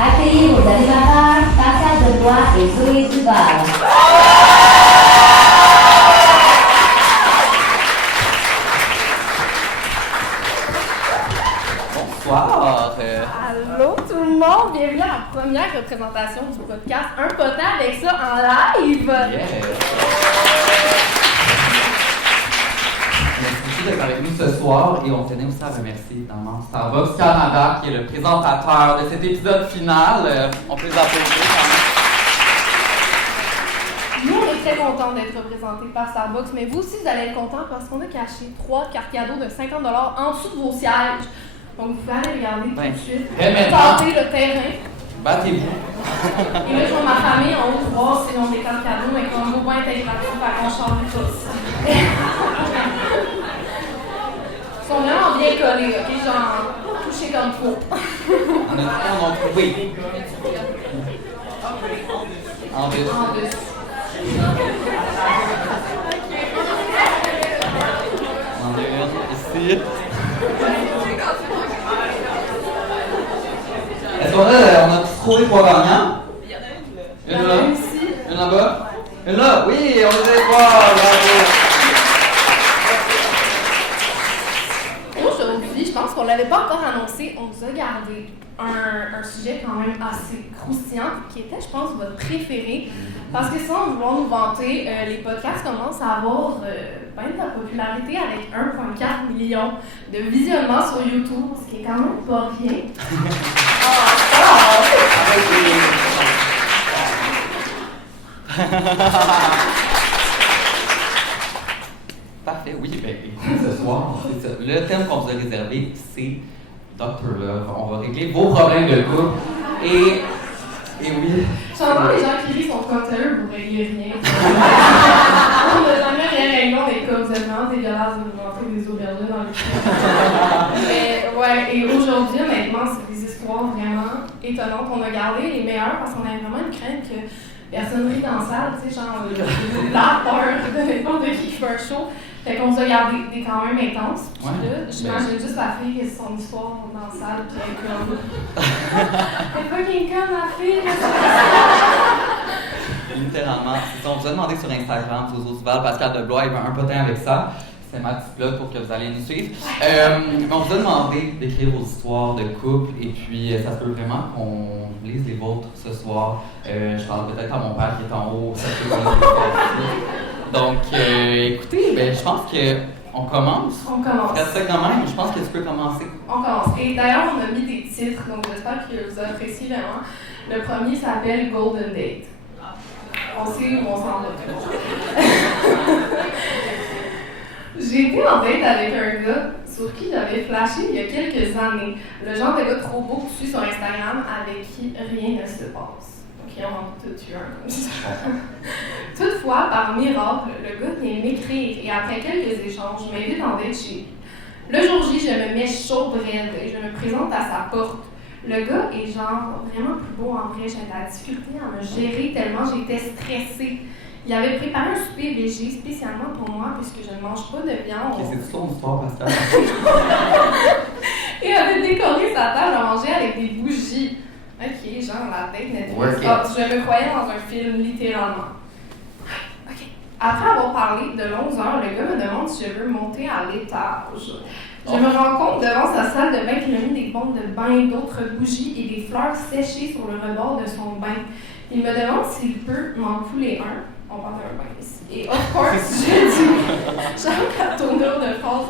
Accueillez vos animateurs, Pascal Debois et Zoé Duval. Bonsoir. Allô tout le monde, bienvenue à la première représentation du podcast Un potin avec ça en live. Yeah. Merci beaucoup d'être avec nous ce soir et on tenait aussi à remercier évidemment Starbucks Canada qui est le présentateur de cet épisode final. On peut les applaudir quand même. Nous, on est très contents d'être représentés par Starbucks, mais vous aussi, vous allez être contents parce qu'on a caché 3 cartes cadeaux de 50$ en dessous de vos sièges. Donc, vous pouvez aller regarder tout de suite, tenter le terrain. Battez-vous. Et là, je vois ma famille en haut voir s'ils ont des cartes cadeaux, mais comme vos bains étaient gratuits, fait qu'on change tous. Ils sont vraiment bien collés, ok? Genre, touchés comme faut. On a trouvé. En deux. En deux. On en a une ici. Est-ce qu'on a trouvé 3 gagnants? Il y en a une ici. Une là-bas? Une là? Oui, on les a trois. Aujourd'hui, je pense qu'on ne l'avait pas encore annoncé, on vous a gardé un sujet quand même assez croustillant qui était, je pense, votre préféré. Parce que sans vouloir nous vanter, les podcasts commencent à avoir ben de la popularité avec 1,4 million de visionnements sur YouTube, ce qui est quand même pas rien. Parfait, oui, ben écoute, ce soir, c'est ça. Le thème qu'on vous a réservé, c'est Dr. Love. On va régler vos problèmes de couple et oui. Souvent, les gens qui rient sont comme ça, vous réglez rien. On n'a jamais rien réglé, mais comme vous êtes vraiment dégueulasse de vous montrer des aubergines dans le Mais ouais, et aujourd'hui, honnêtement, c'est des histoires vraiment étonnantes. On a gardé les meilleures parce qu'on avait vraiment une crainte que personne rit dans la salle, tu sais, genre la peur de n'importe qui fait un show. Fait qu'on vous a gardé des quand même intenses. Puis là, j'imagine juste la fille qui a son histoire dans la salle, puis elle est comme. Elle est fucking conne, la fille! Littéralement. On vous a demandé sur Instagram, Zozo Duval, Pascal Deblois, il y avait un potin avec ça. C'est ma petite plug pour que vous allez nous suivre. On vous a demandé d'écrire vos histoires de couple et puis ça se peut vraiment qu'on lise les vôtres ce soir. Je parle peut-être à mon père qui est en haut. Ça se peut qu'on Donc, écoutez, ben, je pense qu'on commence. On commence. Reste quand même, je pense que tu peux commencer. On commence. Et d'ailleurs, on a mis des titres, donc j'espère que vous appréciez vraiment. Le premier s'appelle Golden Date. On sait où on s'en va. J'ai été en date avec un gars sur qui j'avais flashé il y a quelques années. Le genre de gars trop beau que tu suis sur Instagram avec qui rien ne se passe. Ok, on en a tout eu un comme ça. Toutefois, par miracle, le gars vient m'écrire et après quelques échanges, je m'invite en date chez lui. Le jour J, je me mets chaude raide et je me présente à sa porte. Le gars est genre vraiment plus beau en vrai, j'avais de la difficulté à me gérer tellement j'étais stressée. Il avait préparé un souper végé spécialement pour moi puisque je ne mange pas de viande. Ok, c'est ton histoire, Pascal. Et avait décoré sa table à manger avec des bougies. Ok, genre la tête Netflix. Je me croyais dans un film, littéralement. Ok. Après avoir parlé de longues heures, le gars me demande si je veux monter à l'étage. Je me rends compte devant sa salle de bain qu'il a mis des bombes de bain, d'autres bougies et des fleurs séchées sur le rebord de son bain. Il me demande s'il peut m'en couler un. On parle d'un bain ici. Et of course, je dis j'aime la tournure de phrase.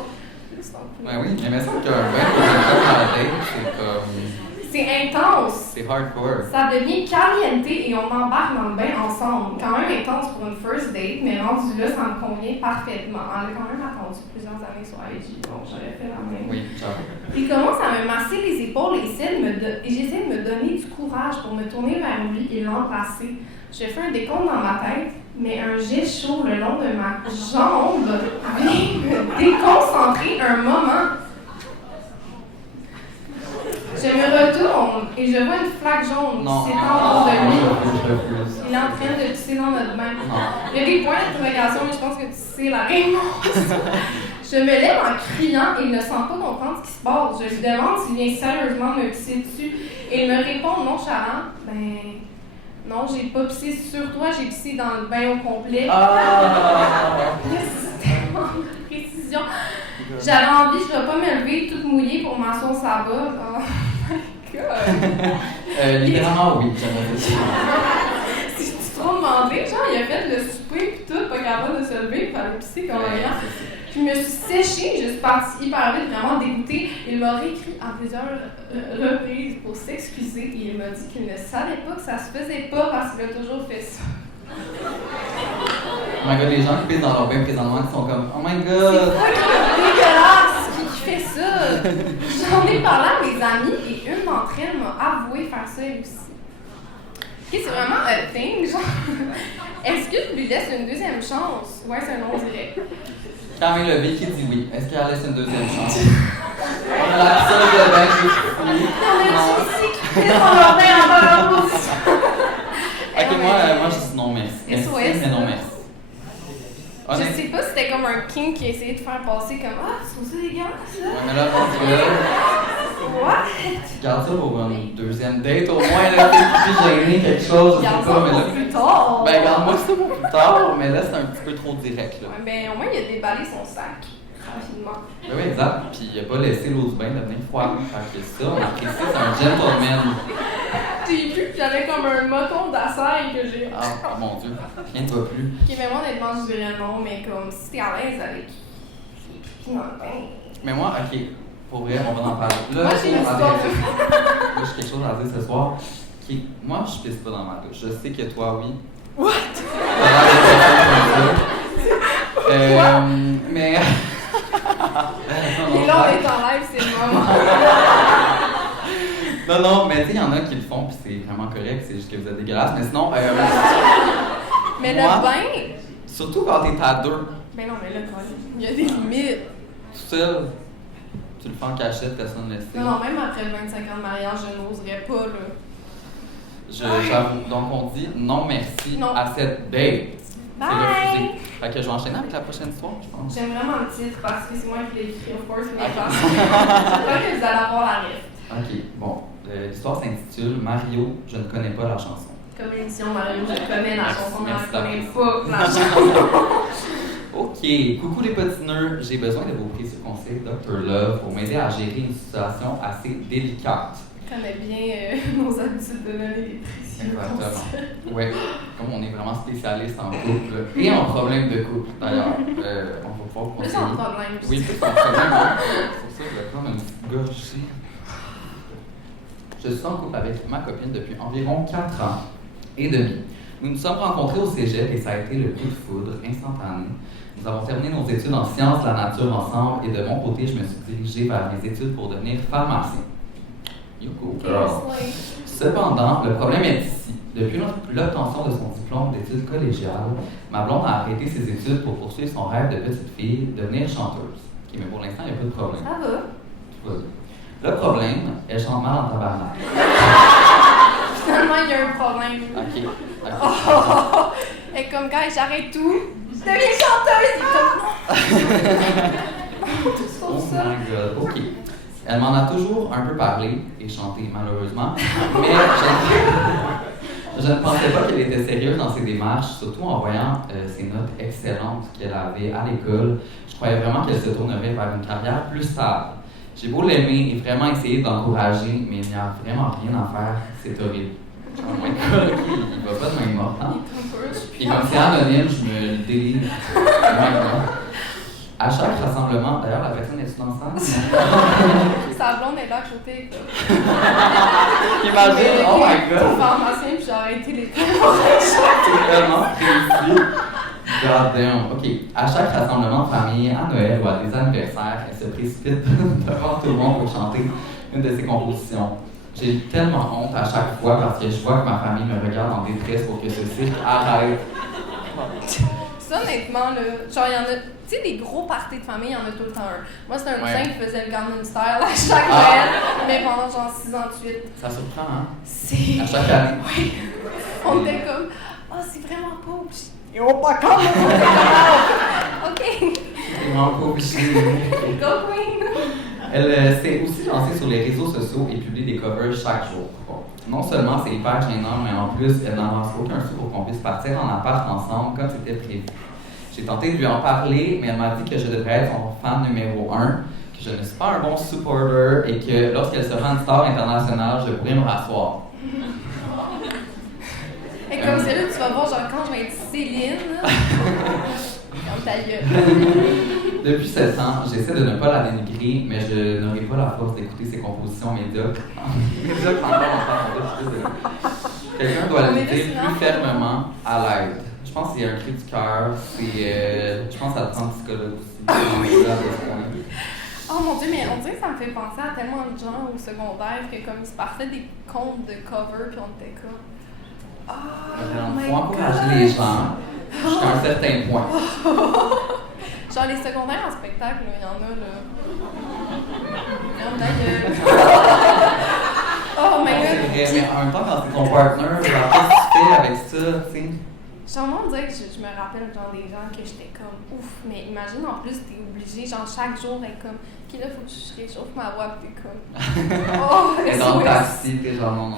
Ben oui, mais ça qu'un bain pour un date, c'est comme. C'est intense. C'est hardcore. Ça devient caliente et on embarque dans le bain ensemble. Quand même intense pour une first date, mais rendu là, ça me convient parfaitement. On a quand même attendu plusieurs années sur IG, donc j'aurais fait la même. Oui, j'avoue. Il commence à me masser les épaules et j'essaie de me donner du courage pour me tourner vers lui et l'embrasser. Je fais un décompte dans ma tête, mais un jet chaud le long de ma jambe vient me déconcentrer un moment. Je me retourne et je vois une flaque jaune qui s'étend autour de lui. Il est en train de pisser dans notre bain. Il y a des points d'interrogation, mais je pense que tu sais la réponse. Je me lève en criant et il ne semble pas comprendre ce qui se passe. Je lui demande s'il vient sérieusement me pisser dessus et il me répond nonchalant, ben non, j'ai pas pissé sur toi, j'ai pissé dans le bain au complet. Ah! C'est tellement de précision. J'avais envie, je ne vais pas me lever toute mouillée pour m'asseoir sur la botte. Oh my god! Littéralement, oui, j'aimerais dire. C'est trop demandé. Genre, il a fait le souper pis tout, pas capable de se lever, il fallait pisser comme un gars. Puis je me suis séchée, je suis partie hyper vite, vraiment dégoûtée. Il m'a réécrit à plusieurs reprises pour s'excuser et il m'a dit qu'il ne savait pas que ça se faisait pas parce qu'il a toujours fait ça. Oh my god, les gens qui pissent dans leur bain présentement qui sont comme oh my C'est god! dégueulasse! Qui fait ça? J'en ai parlé à mes amies et une d'entre elles m'a avoué faire ça elle aussi. Ok, c'est vraiment un thing, genre. Est-ce que je lui laisse une deuxième chance? Ouais, c'est un non direct. Camille Levy qui dit oui. Est-ce qu'elle laisse une deuxième chance? On a la seule de bain qui est finie. Non, mais tu sais qui fait son bain en balance! Ok, moi je dis non merci. Merci, SOS, mais non merci. Je sais pas si c'était comme un king qui a essayé de faire passer comme ah, tu trouves ça dégueulasse là? Ouais, mais là, What? garde ça pour une deuxième date au moins, là, t'es plus gêné, quelque chose, je sais Garde ça pas, mais là. pour plus tard! Ben, garde-moi ça pour plus tard, mais là, c'est un petit peu trop direct, là. Ouais, ben, au moins, il a déballé son sac rapidement. Ben oui, exact. Puis il a pas laissé l'eau du bain devenir froide. Fait que ça, on apprécie, c'est un gentleman. J'ai vu que j'avais comme un moton d'assai que j'ai. Ah, mon Dieu, rien ne va plus. Ok, mais moi, honnêtement, je dirais non, mais comme si t'es à l'aise avec les pipis dans le bain. Mais moi, ok, pour vrai, on va en parler. Là, Moi, j'ai une histoire de. Là, j'ai quelque chose à dire ce soir. Qui, moi, je pisse pas dans ma douche. Je sais que toi, oui. What? Mais. Et là, on est en live, c'est le moment. Non, mais tu sais, il y en a qui le font, puis c'est vraiment correct, c'est juste que vous êtes dégueulasse. Mais sinon. Mais moi, le bain. Surtout quand t'es à deux. Mais non, mais là, il y a des limites. Tout seul. Tu le fais en cachette, personne ne le sait. Non, même après le 25 ans de mariage, je n'oserais pas, là. J'avoue. Donc, on dit non merci Non. à cette date. C'est refusé. Bye! Fait que je vais enchaîner avec la prochaine histoire, je pense. J'aime vraiment le titre parce que c'est moi qui l'ai écrit, of course, mais parce que je crois que vous allez avoir la ref. Ok, bon. L'histoire s'intitule Mario, je ne connais pas la chanson. Comme l'émission Mario, je connais la chanson, mais je Merci connais d'apprécier. pas la chanson. Ok, coucou les petits nœuds, j'ai besoin de vos précieux conseils Dr. Love pour m'aider à gérer une situation assez délicate. Je connais bien nos habitudes de donner des précieux Exactement. conseils. Oui, comme on est vraiment spécialiste en couple et en problème de couple d'ailleurs, on va pouvoir Plus conseiller. en problème. Oui, plus en problème, hein. C'est pour ça que je vais prendre une petite gorgée. Je suis en couple avec ma copine depuis environ 4 ans et demi. Nous nous sommes rencontrés au cégep et ça a été le coup de foudre instantané. Nous avons terminé nos études en sciences de la nature ensemble et de mon côté, je me suis dirigé vers mes études pour devenir pharmacien. You go, girl. Cependant, le problème est ici. Depuis l'obtention de son diplôme d'études collégiales, ma blonde a arrêté ses études pour poursuivre son rêve de petite fille, devenir chanteuse. Ok, mais pour l'instant, il n'y a pas de problème. Ça va. Tout va bien. Le problème, elle chante mal en tabarnak. Finalement, il y a un problème. Ok. Et comme quand j'arrête tout, je deviens chanteuse. Il est comme non. Oh my god. Ok. Elle m'en a toujours un peu parlé et chanté, malheureusement. Mais je ne pensais pas qu'elle était sérieuse dans ses démarches, surtout en voyant ses notes excellentes qu'elle avait à l'école. Je croyais vraiment qu'elle se tournerait vers une carrière plus stable. J'ai beau l'aimer et vraiment essayer d'encourager, mais il n'y a vraiment rien à faire. C'est horrible. Oh my god, ok, il va pas de main morte, hein? Et comme c'est anonyme, je me le délivre. Oh my god. À chaque rassemblement, d'ailleurs, la personne est-tu ensemble? Sa blonde est là à côté. Imagine, oh my god! Pharmacien, puis j'ai arrêté les cours. C'est tellement précis. God damn. Ok. À chaque rassemblement de famille, à Noël ou à des anniversaires, elle se précipite devant tout le monde pour chanter une de ses compositions. J'ai tellement honte à chaque fois parce que je vois que ma famille me regarde en détresse pour que ce cirque arrête. Ça, honnêtement, là, genre, il y en a. Tu sais, des gros parties de famille, il y en a tout le temps un. Moi, c'était un cousin qui faisait le Gangnam Style à chaque Noël, mais pendant genre 6 ans de suite. Ça surprend, hein? C'est. À chaque année. Oui. On était comme, ah, c'est vraiment pauvre. Et on pas comme. Ok. vraiment pas obligée. Go Queen! Elle s'est aussi lancée sur les réseaux sociaux et publie des covers chaque jour. Bon, non seulement c'est hyper gênant, mais en plus, elle n'avance aucun sou pour qu'on puisse partir en appart ensemble comme c'était prévu. J'ai tenté de lui en parler, mais elle m'a dit que je devrais être son fan numéro 1, que je ne suis pas un bon supporter et que lorsqu'elle sera une star internationale, je pourrais me rasseoir. Et comme c'est là que tu vas voir, genre, quand je vais être Céline, là, comme ta gueule. Depuis 7 ans, j'essaie de ne pas la dénigrer, mais je n'aurai pas la force d'écouter ses compositions médiocres. Médiocres encore longtemps, quelqu'un doit le dire plus fermement à l'aide. Je pense qu'il y a un cri du cœur, je pense à prendre psychologue aussi. Oh mon Dieu, mais on dirait que ça me fait penser à tellement de gens au secondaire que comme ils se partaient des comptes de cover puis on était comme... Il faut encourager les gens jusqu'à un certain point. Genre les secondaires en spectacle, il y en a là. Ferme ta gueule. Oh my god. C'est vrai, mais en même temps, quand c'est ton partner, qu'est-ce que tu fais avec ça, tu sais? Genre, moi, on dirait que je me rappelle genre des gens que j'étais comme ouf, mais imagine en plus t'es obligé, genre chaque jour être comme OK, là, faut que je réchauffe ma voix, pis t'es comme oh, Et dans le taxi, t'es genre non.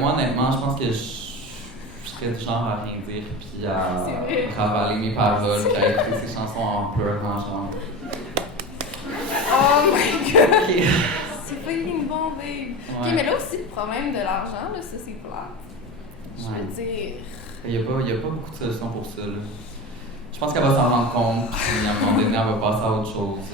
Moi, honnêtement, je pense que je serais du genre à rien dire, puis à ravaler mes paroles, puis à écouter ces chansons en pleurant, genre. Oh my god! Okay. C'est fucking bon, babe! Ouais. Ok, mais là aussi, le problème de l'argent, là, ça c'est plate. Je veux dire. Il y a pas beaucoup de solutions pour ça, là. Je pense qu'elle va s'en rendre compte, puis à un moment donné, elle va passer à autre chose.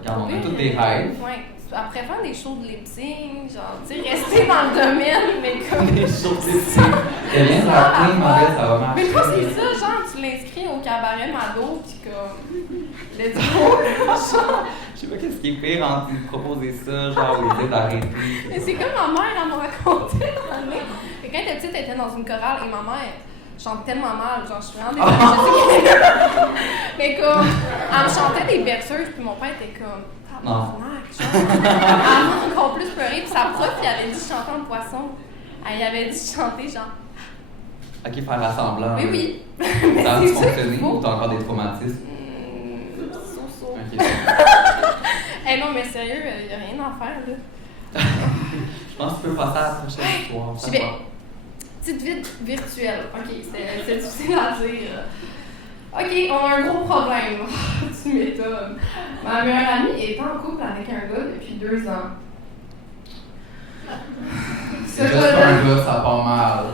Regarde, on a toutes des rêves. Ouais. Après faire des shows de lip-sync, genre, tu sais, rester dans le domaine, mais comme. Des shows de lip-sync. Elle vient de rappeler, ma belle, ça va marcher. Mais moi, c'est ça, genre, tu l'inscris au cabaret Mado, pis comme. Let's go! Genre. Je sais pas qu'est-ce qui est pire entre lui proposer ça, genre, ou essayer d'arrêter. Mais c'est comme ma mère, elle m'a raconté une année. Et quand elle était petite, elle était dans une chorale et ma mère chante tellement mal, genre, je suis vraiment désolée. Mais comme, elle me chantait des berceuses, puis mon père était comme. Non. Elle m'a encore plus pleuré, puis sa prof, elle avait dit chanter en poisson. Elle avait dit chanter, genre. Ok, faire assemblant. Oui. Ça a fonctionné ou t'as encore des traumatismes? So. Ok. Eh non, mais sérieux, il n'y a rien à faire, là. Je pense que tu peux passer à la prochaine histoire. J'y vais. Petite vie virtuelle. Ok, c'est difficile à dire. Ok, on a un gros problème. Tu m'étonnes. Ma meilleure amie est en couple avec un gars depuis 2 ans. C'est juste un gars, ça part mal.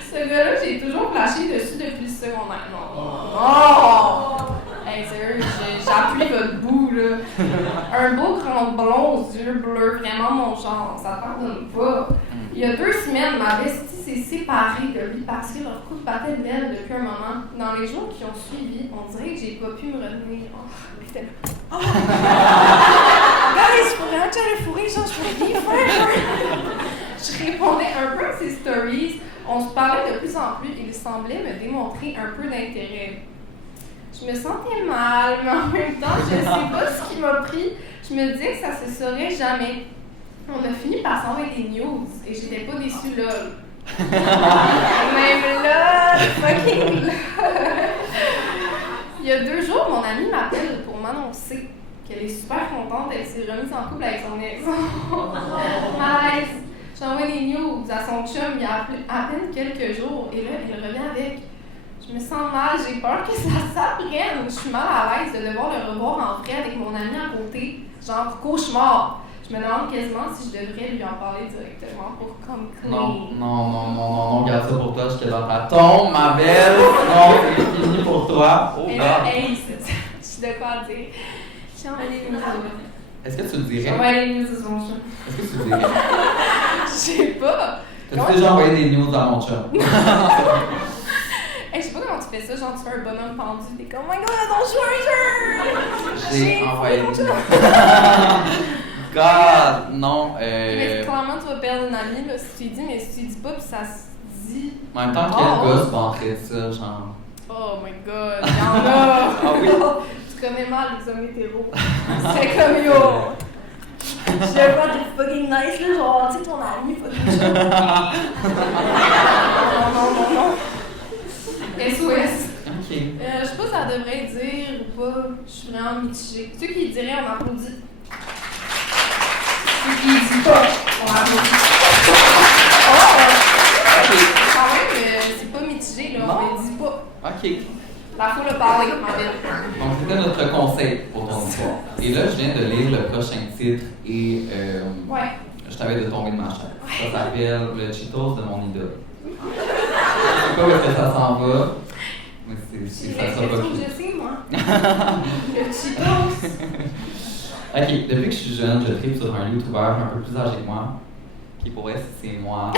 Ce gars-là, j'ai toujours flashé dessus depuis le secondaire. Non! Hey, sérieux, j'appuie votre bout, là. Un beau grand blond aux yeux bleus, vraiment mon genre, ça pardonne pas. Il y a 2 semaines, ma bestie s'est séparée de lui parce que leur couple battait de l'aile depuis un moment. Dans les jours qui ont suivi, on dirait que j'ai pas pu me retenir. Oh, c'était là. Oh! Guys, je pourrais aller fourrer, genre, je pourrais rien faire. Je répondais un peu à ses stories. On se parlait de plus en plus et il semblait me démontrer un peu d'intérêt. Je me sentais mal, mais en même temps, je sais pas ce qui m'a pris. Je me disais que ça se saurait jamais. On a fini par s'envoyer des news et j'étais pas déçue là. Même là, fucking là. Il y a 2 jours, mon amie m'appelle pour m'annoncer qu'elle est super contente. Elle s'est remise en couple avec son ex. Malaise. J'ai envoyé des news à son chum il y a à peine quelques jours et là, elle revient avec. Je me sens mal, j'ai peur que ça s'apprenne. Je suis mal à l'aise de devoir le revoir en vrai avec mon ami à côté. Genre cauchemar. Je me demande quasiment si je devrais lui en parler directement pour comme clean. Non, garde ça pour toi, je te dans ta tombe, ma belle. Non, c'est fini pour toi. Oh, et là, hey, je suis de quoi dire. J'ai envoyé les news. Est-ce que tu le dirais? J'ai envoyé les news à son chum. Est-ce que tu le dirais? Je sais pas. T'as-tu déjà envoyé des news à mon chum? Hey, je sais pas comment tu fais ça, genre tu fais un bonhomme pendu, t'es comme oh my god, don't shoot! J'ai envoyé des news. God, non. Mais clairement, tu vas perdre une amie là, si tu lui dis, mais si tu lui dis pas, puis ça se dit. En même temps, quel gosse penserait de ça, genre? Oh my god, y'en a! Ah oui? Tu connais mal les hommes hétéros. C'est comme yo! Je sais pas, t'es fucking nice là, genre, tu sais, ton ami, fucking chaud. Non. SOS. Ok. Je sais pas si ça devrait dire ou pas. Je suis vraiment mitigée. Ceux qui diraient, on applaudit. Ceux qui disent pas, on applaudit. Quand même, c'est pas mitigé, là. On ne dit pas. OK. La faut le parler, ma belle. Donc, c'était notre conseil pour ton histoire. Et là, je viens de lire le prochain titre et je t'avais de tomber de ma chaise. Ça s'appelle Le Cheetos de mon idole. Je sais pas où est-ce que ça s'en va, mais c'est ça sera pas Je sais, moi. Le Cheetos. OK, depuis que je suis jeune, je tripe sur un YouTuber un peu plus âgé que moi, qui pourrait, c'est moi.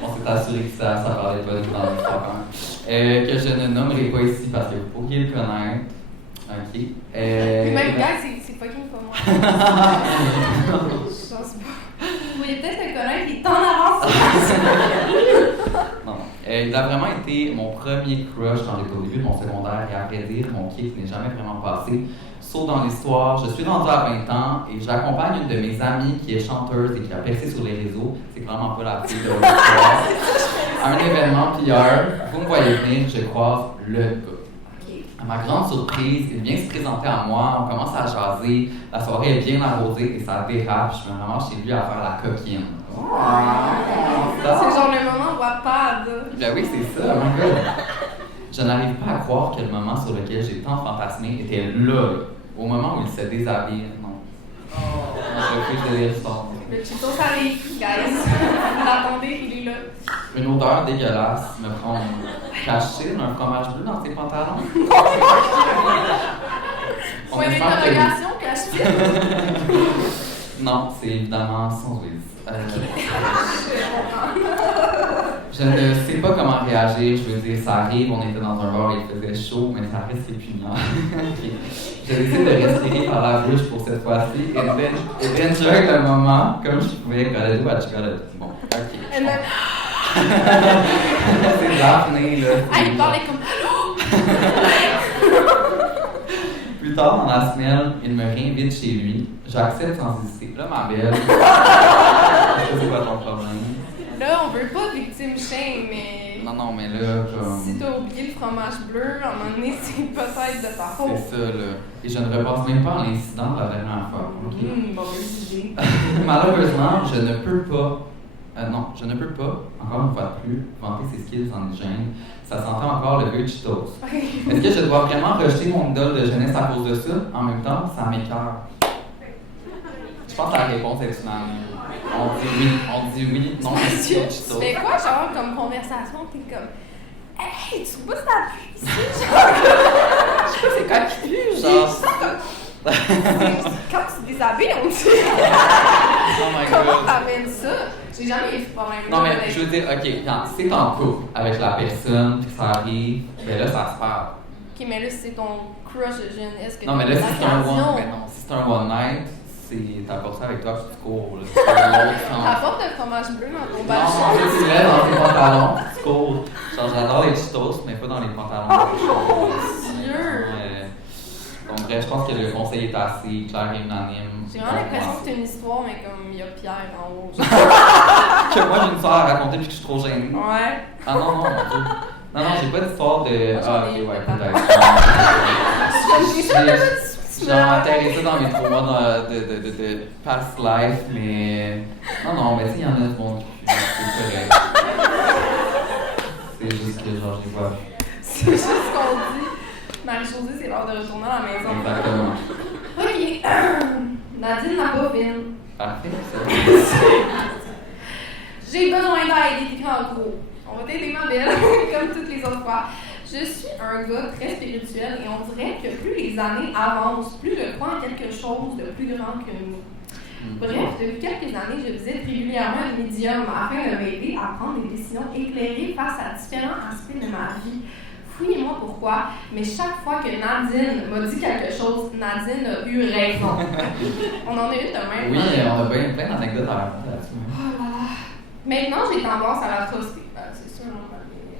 On s'est assuré que ça parlait pas de dans l'histoire que je ne nommerai pas ici parce que vous pourriez le connaître. OK. Puis même, gars, c'est fucking pas moi. Je pense pas. Vous voulez peut-être le connaître, il est en avance. Non. Il a vraiment été mon premier crush au début de mon secondaire et à vrai dire, mon kick n'est jamais vraiment passé. Saut dans l'histoire, je suis rendue à 20 ans et j'accompagne une de mes amies qui est chanteuse et qui a percé sur les réseaux. C'est vraiment pas la fille de l'histoire. À un événement PR, vous me voyez venir, je croise le gars. À ma grande surprise, il vient se présenter à moi, on commence à jaser, la soirée est bien arrosée et ça dérape, je me ramasse chez lui à faire la coquine. C'est genre le moment où on pas. Ben oui, c'est ça, my God. Je n'arrive pas à croire que le moment sur lequel j'ai tant fantasmé était là, au moment où il se déshabille. Non. Je refuse de lire ça. Le Cheetos arrive, guys. Vous l'attendez, il est là. Une odeur dégueulasse me prend caché un fromage bleu dans ses pantalons. Point d'interrogation, caché. Non, c'est évidemment sans Louise. Je ne sais pas comment réagir, je veux dire, ça arrive, on était dans un bar et il faisait chaud, mais ça reste répugnant. Okay. Je décide de respirer par la bouche pour cette fois-ci et d'enjoy le moment comme je pouvais. Gotta do what you gotta do. Bon, ok. C'est Daphné, là. Ah, il parlait comme allô! Plus tard dans la semaine, il me réinvite chez lui. J'accepte sans hésiter. Là, ma belle, je sais c'est quoi ton problème. Là, on veut pas de victime shame, mais. Non, mais là, comme. Si t'as oublié le fromage bleu, à un moment donné, c'est peut-être de ta faute. C'est ça, là. Et je ne repasse même pas à l'incident de la dernière fois. Okay? Mauvaise idée. Malheureusement, je ne peux pas. Non, je ne peux pas, encore une fois de plus, vanter ses skills en hygiène. Ça s'entend encore le vieux Cheetos. Est-ce que je dois vraiment rejeter mon idole de jeunesse à cause de ça? En même temps, ça m'écoeure. Je pense que la réponse est unanime. On dit oui, non, c'est Cheetos. Mais quoi, genre, comme conversation, t'es comme hey, tu trouves pas que ça pue ici? Genre, je sais pas c'est quand qui pue, genre. Quand tu déshabilles, on dit. Oh my God. Comment t'amènes ça? J'ai jamais eu ce problème. Non, mais je veux dire, ok, quand c'est en couple avec la personne, puis ça arrive, ben là, ça se parle. Ok, mais là, si c'est ton crush de jeunesse, que non, mais là, si c'est un one night, c'est t'apportes ça avec toi, puis tu cours. T'apportes le fromage bleu dans ton bâche. Non, tu mets dans tes pantalons, tu cours. Genre, j'adore les Cheetos, mais pas dans les pantalons. Oh mon Dieu! Donc, bref, je pense que le conseil est assez clair et unanime. J'ai vraiment l'impression que c'est une histoire, mais comme il y a Pierre en haut. Que moi, j'ai une histoire à raconter puis que je suis trop gênée. Ouais. Ah non, mon Dieu. Non, j'ai pas d'histoire de. Ah, ok, ouais, peut-être. J'ai enterré ça dans mes traumas de past life, mais. Non, mais tu sais, il y en a du monde qui c'est correct. C'est juste que, genre, je les vois. C'est juste ce qu'on dit. Marie-Josée, c'est l'heure de retourner à la maison. Exactement. Ok. Nadine la bovine. Parfait, ça. J'ai besoin d'aide, il est écrit en gros. On va t'aider, ma belle, comme toutes les autres fois. Je suis un gars très spirituel et on dirait que plus les années avancent, plus je crois en quelque chose de plus grand que nous. Bref, depuis quelques années, je visite régulièrement un médium afin de m'aider à prendre des décisions éclairées face à différents aspects de ma vie. Fouillez-moi pourquoi, mais chaque fois que Nadine m'a dit quelque chose, Nadine a eu raison. On en a une de même. Oui, on a plein d'anecdotes à raconter là-dessus. Oh là là. Maintenant, j'ai tendance à la truster. C'est sûr, on va bien.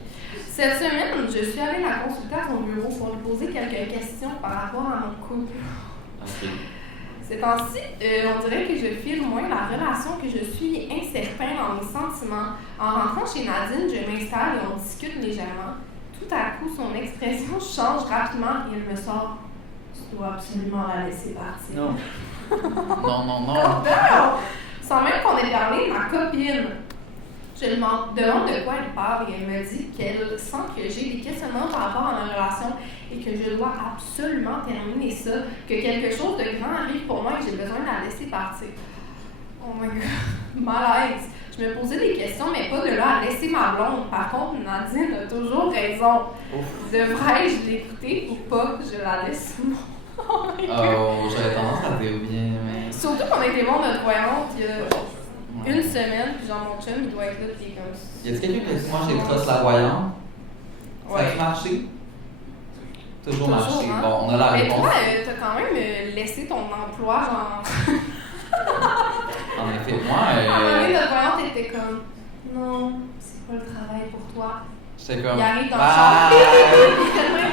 Cette semaine, je suis allée la consulter à son bureau pour lui poser quelques questions par rapport à mon couple. Ok. Ces temps-ci, on dirait que je file moins la relation, que je suis incertain dans mes sentiments. En rentrant chez Nadine, je m'installe et on discute légèrement. Tout tout à coup, son expression change rapidement et elle me sort « Tu dois absolument la laisser partir. » Non. Non. Non! Sans même qu'on ait parlé, ma copine, je lui demande de quoi elle parle et elle me dit qu'elle sent que j'ai des questionnements par rapport à ma relation et que je dois absolument terminer ça, que quelque chose de grand arrive pour moi et que j'ai besoin de la laisser partir. Oh my god, malaise! Je me posais des questions, mais pas de là à laisser ma blonde. Par contre, Nadine a toujours raison. Devrais-je l'écouter ou pas? Je la laisse. Oh my god! Oh, j'aurais tendance à dire bien, mais. Surtout qu'on a été voir notre voyante il y a une semaine, puis genre mon chum, il doit être là, puis il est comme ça. Y a-t-il quelqu'un qui dit moi j'ai trust la voyante? Ça Ouais. a marché? Toujours Toujours, marché. hein? Bon, on a la Mais réponse. toi, t'as quand même laissé ton emploi, genre. En effet, moi, À un moment donné, notre voyante était comme non, c'est pas le travail pour toi. j'étais comme. Il arrive dans le bye! char. Il est tellement.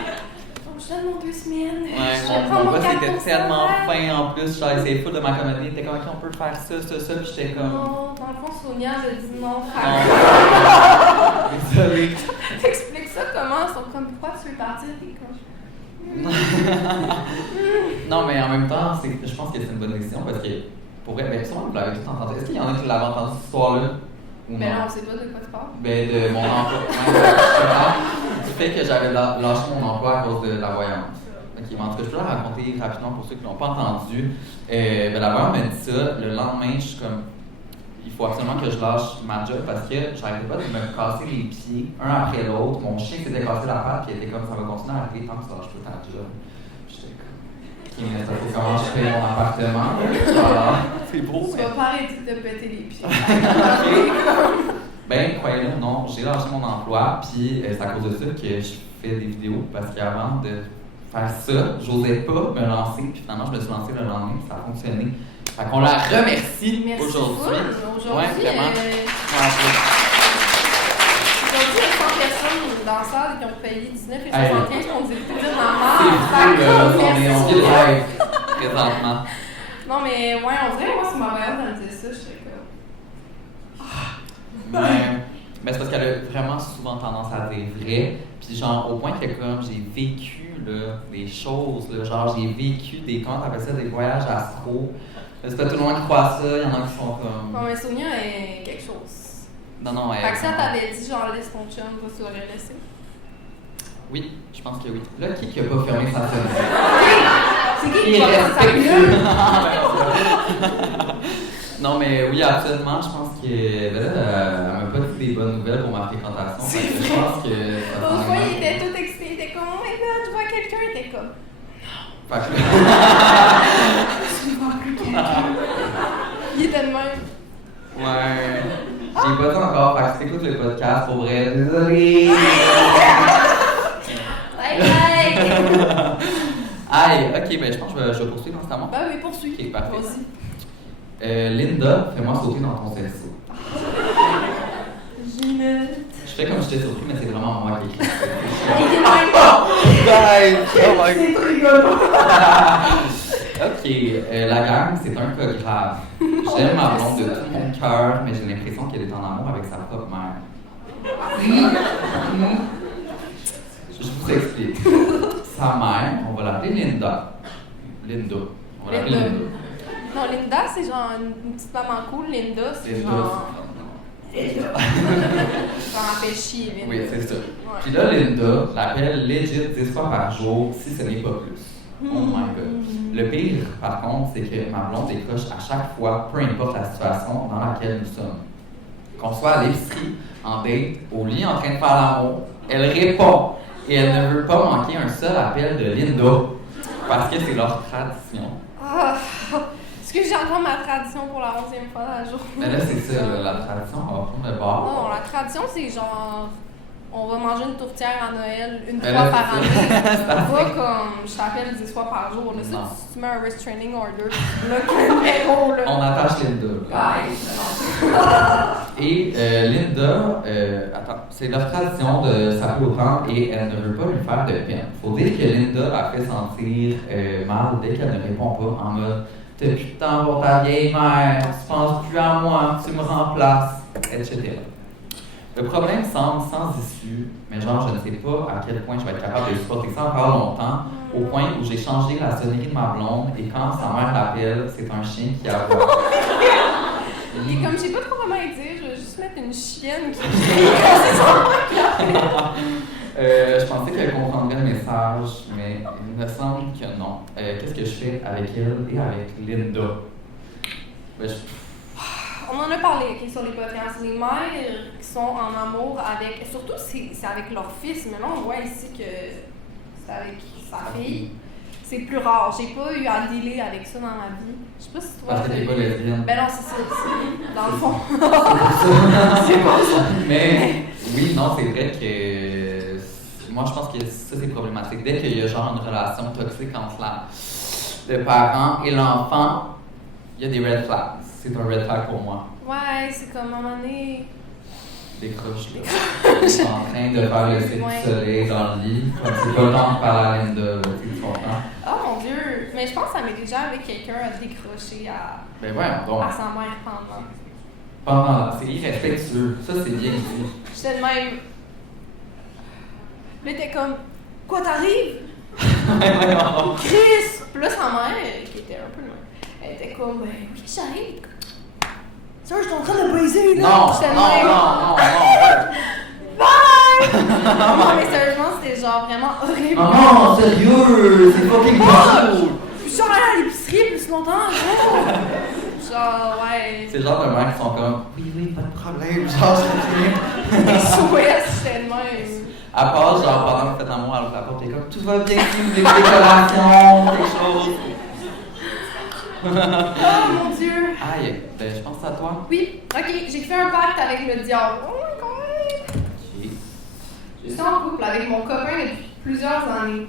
Oh, je donne mon 2 semaines. Ouais, je vais prendre mon mon boss 4%. était tellement fin en plus, genre essayé full de m'accommoder, il était comme ok, on peut faire ça, puis j'étais comme. Non, dans le fond, Sonia, je dis non. Désolé. T'expliques ça comment? Ils sont comme pourquoi tu veux partir? T'es comme. Non, mais en même temps, je pense que c'est une bonne décision parce que, pour vrai, ben, sûrement vous l'avez tout entendu. Est-ce qu'il y en a qui l'avaient entendu cette histoire-là? Ou Mais là, on sait pas de quoi tu parles. Ben, de mon emploi. Justement, du fait que j'avais lâché mon emploi à cause de la voyante. Ok, mais en tout cas, je peux la raconter rapidement pour ceux qui ne l'ont pas entendu. Ben, la voyante m'a dit ça. Le lendemain, je suis comme. Il faut absolument que je lâche ma job parce que j'arrêtais pas de me casser les pieds un après l'autre. Mon chien s'était cassé la patte et il était comme ça va continuer à arriver tant que ça lâche pas ta job. J'étais comme. Ok, mais ça faut comment je fais mon appartement. Voilà. C'est beau, Tu mais. vas pas arrêter de te péter les pieds. Ben, croyez-le ou non, j'ai lâché mon emploi, puis c'est à cause de ça que je fais des vidéos, parce qu'avant de faire ça, j'osais pas me lancer, puis finalement, je me suis lancé le lendemain, puis ça a fonctionné. Fait qu'on la remercie Merci aujourd'hui. full. Aujourd'hui, Ouais, vraiment. aujourd'hui, il y a 100 personnes dans la salle qui ont payé 19 et 75 pour nous écouter dire dans C'est la fou, là, on vit le rêve, présentement. Non, mais ouais, on dirait, moi, si ma voyante elle me disait ça, je serais comme. Mais c'est parce qu'elle a vraiment souvent tendance à dire vrai, puis genre, au point que comme j'ai vécu là, des choses, là, genre j'ai vécu des, comment t'appelles ça, des voyages astraux. C'est pas tout le monde qui croit ça, il y en a qui sont comme. Non, mais Sonia est quelque chose. Non, Fait que si elle t'avait dit, genre, laisse ton chum, toi, tu l'aurais laissé. Oui, je pense que oui. Là, qui a pas fermé sa fenêtre? C'est qui Il qui va reste faire sa gueule? Non, mais oui, absolument. Je pense que ben là, elle m'a pas dit des bonnes nouvelles pour ma fréquentation. Fait que je pense que. L'autre fois, il était tout excité, il était comme, oh my god, je vois quelqu'un, il était comme. Fait que Tu vois quelqu'un. Il était de même. ouais. J'ai pas dit encore. Fait que si t'écoutes le podcast, pour vrai, désolé. Bye bye! Aïe, ok, ben je pense que je vais poursuivre constamment. Ben oui, poursuis. Ok, parfait. Vas-y. Linda, fais-moi sauter dans ton cerceau. Ginette. Je fais comme j'étais surpris, mais c'est vraiment moi qui écris. C'est rigolo. Ok, la gang, c'est un cas grave. J'aime ma blonde de tout mon cœur, mais j'ai l'impression qu'elle est en amour avec sa propre mère. Je vous explique. Sa mère, on va l'appeler Linda. Linda. On va l'appeler Linda. Linda. Non, Linda, c'est genre une petite maman cool. Linda, c'est Linda. genre. Ça m'en fait chier, Linda. Oui, c'est ça. Ouais. Puis là, Linda l'appelle legit 10 fois par jour, si ce n'est pas plus. Oh my god. Le pire, par contre, c'est que ma blonde décroche à chaque fois, peu importe la situation dans laquelle nous sommes. Qu'on soit à l'épicerie, en date, au lit en train de faire l'amour, elle répond. Et elle ne veut pas manquer un seul appel de Linda. Parce que c'est leur tradition. Ah, excuse, j'ai encore ma tradition pour la 11e fois dans la journée. Mais là, c'est ça, là, la tradition, on va prendre le bar. Non, la tradition, c'est genre. On va manger une tourtière à Noël une Ben fois là, par c'est année. ça. Pas comme je t'appelle 10 fois par jour. Là, ça, Non. tu mets un restraining order. Là, le numéro, là. On attache Linda. Et Linda, attends, c'est leur tradition de s'appeler autant et elle ne veut pas lui faire de peine. Faut dire que Linda a fait sentir mal dès qu'elle ne répond pas en mode « T'as plus de temps pour ta vieille mère, tu penses plus à moi, tu me remplaces, etc. » Le Le problème semble sans issue, mais genre, je ne sais pas à quel point je vais être capable de supporter ça encore longtemps, au point où j'ai changé la sonnerie de ma blonde et quand sa mère l'appelle, c'est un chien qui aboie. Et comme je sais pas trop comment le dire, je vais juste mettre une chienne qui crie quand c'est son mère qui appelle. Je pensais qu'elle comprendrait le message, mais il me semble que non. Qu'est-ce que je fais avec elle et avec Linda? Ben, On en a parlé sur les podcasts. Les mères qui sont en amour avec. Surtout, c'est avec leur fils. Mais là, on voit ici que c'est avec sa fille. C'est plus rare. J'ai pas eu à dealer avec ça dans ma vie. Je sais pas si toi. parce que t'es pas lesbienne. Ben non, c'est ça. Dans le fond. C'est pas ça. Mais oui, non, c'est vrai que. Moi, je pense que ça, c'est problématique. Dès qu'il y a genre une relation toxique entre le parent et l'enfant, il y a des red flags. C'est un red flag pour moi. Ouais, c'est comme à un moment donné. Décroche là. Je suis en train de faire le cirque du soleil dans le lit. Comme c'est pas le temps de parler à Linda, là, tu comprends? Oh mon Dieu! Mais je pense que ça m'est déjà avec quelqu'un à décrocher à sa mère pendant. C'est irrespectueux. Ça, c'est bien dit. J'étais de même. Là, t'es comme, quoi, t'arrives? Chris! Puis là, sa mère, qui était un peu loin, elle était comme, ben oui, j'arrive. Ça, je suis en train de baiser, là. Non, ouais. Bye! Non, mais sérieusement, c'était genre vraiment horrible. Non, sérieux, c'est fucking cool. Je suis allée à l'épicerie plus longtemps, genre, ouais. C'est le genre de mères qui sont comme, oui, pas de problème, genre, c'est bien. Les souhaits, c'était de même. À part, genre, pendant que vous faites l'amour, alors la porte est comme, tout va bien, des décorations, des choses. Oh mon Dieu! Aïe, ben, je pense à toi. Oui, ok, j'ai fait un pacte avec le diable. Oh my god! Ok. Je suis en couple avec mon copain depuis plusieurs années.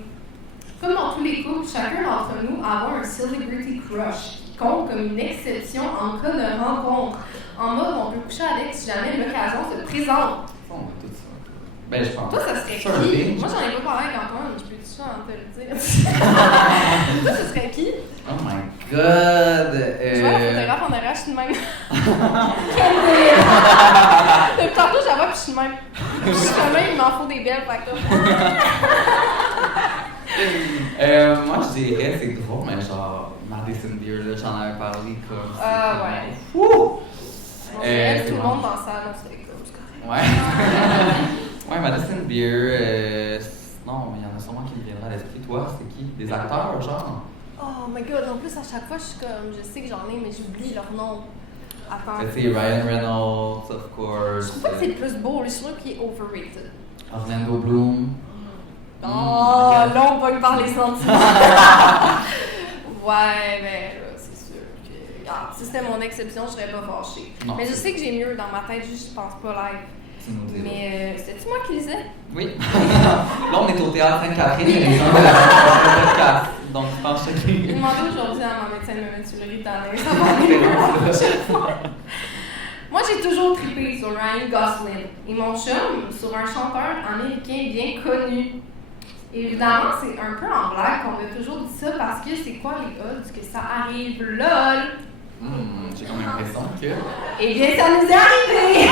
Comme dans tous les couples, chacun d'entre nous a un celebrity crush qui compte comme une exception en cas de rencontre. En mode, on peut coucher avec si jamais l'occasion se présente. On a tout ça. Ben, je pense. Toi, ça serait Sur un qui? binge. Moi, j'en ai pas parlé avec Antoine, je peux tout ça te le dire. Toi, ce serait qui? Oh my god! Tu vois, la photographe en arrière, je suis de même. Depuis tantôt, je la vois, puis je suis de même. Je suis de même, il m'en faut des belles, fait que Moi, je dirais, c'est drôle, mais genre, Madison Beer, là, j'en avais parlé comme. ouais. Fou! On dirait tout le monde dans ça, non, c'était comme, c'est correct. Ouais. Ouais, Madison Beer, non, mais il y en a sûrement qui me viendra à l'esprit. Toi, c'est qui? Des acteurs, genre? Oh my god, en plus, à chaque fois, je suis comme, je sais que j'en ai, mais j'oublie leur nom. Attends. C'est Ryan Reynolds, of course. Je trouve pas que c'est le plus beau, lui, je trouve qu'il est overrated. Orlando Bloom. Oh, là, on va lui parler sentiments. Ouais, mais là, c'est sûr que. Ah, si c'était mon exception, je serais pas fâchée. Non. Mais je sais que j'ai mieux dans ma tête, juste je pense pas live. Tu nous diras. Mais c'était-tu moi qui lisais? Oui. Là, on est au théâtre Sainte-Catherine, et les gens de la podcast. Donc, je pense que J'ai demandé aujourd'hui à ma médecin de me mettre sur le ritalin. Ça va aller. Moi, j'ai toujours trippé sur Ryan Gosling et mon chum sur un chanteur américain bien connu. Évidemment, c'est un peu en blague qu'on a toujours dit ça parce que c'est quoi les odds que ça arrive, lol? J'ai comme l'impression que. Eh bien, ça nous est arrivé!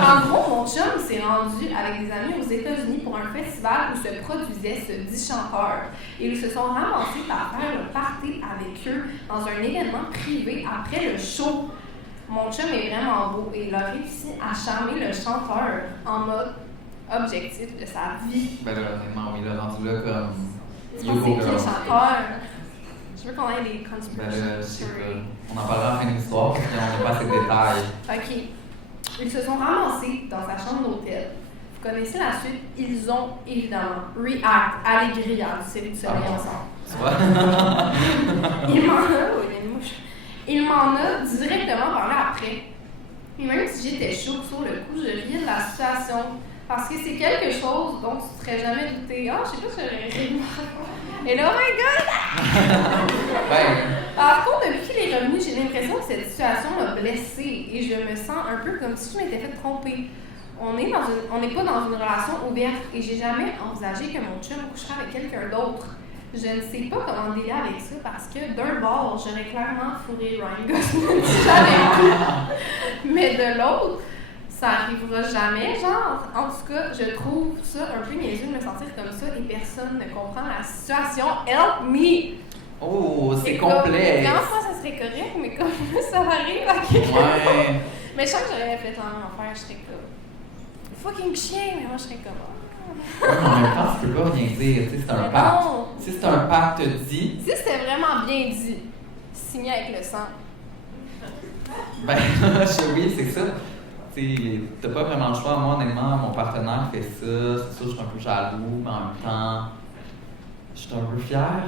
En gros, mon chum s'est rendu avec des amis aux États-Unis pour un festival où se produisait ce dit chanteur. Et ils se sont ramassés à faire le party avec eux dans un événement privé après le show. Mon chum est vraiment beau et il a réussi à charmer le chanteur en mode objectif de sa vie. Ben là, honnêtement, oui, là, rendu là comme. Tu penses que c'est qui le chanteur? Je veux qu'on ait des Ben conspiracy là, je sais pas. theories. On en parlera à la fin de l'histoire parce qu'on n'a pas assez de détails. Ok. Ils se sont ramassés dans sa chambre d'hôtel. Vous connaissez la suite? Ils ont évidemment React, Allegria, du Cirque du Soleil ensemble. Tu vois? Il m'en a, oui, il y a une mouche. Il m'en a directement parlé après. Et même si j'étais chaud sur le coup, je riais de la situation. Parce que c'est quelque chose dont tu ne serais jamais douté. Ah, je sais pas si j'aurais ri. Et là, oh my god! Ben. Par contre, depuis qu'il est revenu, j'ai l'impression que cette situation m'a blessée et je me sens un peu comme si je m'étais fait tromper. On n'est pas dans une relation ouverte et j'ai jamais envisagé que mon chum coucherait avec quelqu'un d'autre. Je ne sais pas comment dealer avec ça parce que d'un bord, j'aurais clairement fourré Ryan Gosling si j'avais pu. Mais de l'autre, ça arrivera jamais, genre. En tout cas, je trouve ça un peu niaiseux de me sentir comme ça et personne ne comprend la situation. Help me! Oh, c'est Et comme, complexe. Quand fois, ça serait correct, mais comme ça m'arrive à quelqu'un. Ouais. Mais je sens que j'aurais fait la même affaire, je serais comme fucking chien, mais moi je serais comme Ouais, mais en même temps, tu peux pas rien dire, tu sais, c'est un Mais pacte. non. Si c'est un pacte dit, Si c'était vraiment bien dit, signé avec le sang. ben, oui, c'est ça. Tu sais, t'as pas vraiment le choix. Moi, honnêtement, mon partenaire fait ça. C'est sûr, je suis un peu jaloux, mais en même temps, je suis un peu fier.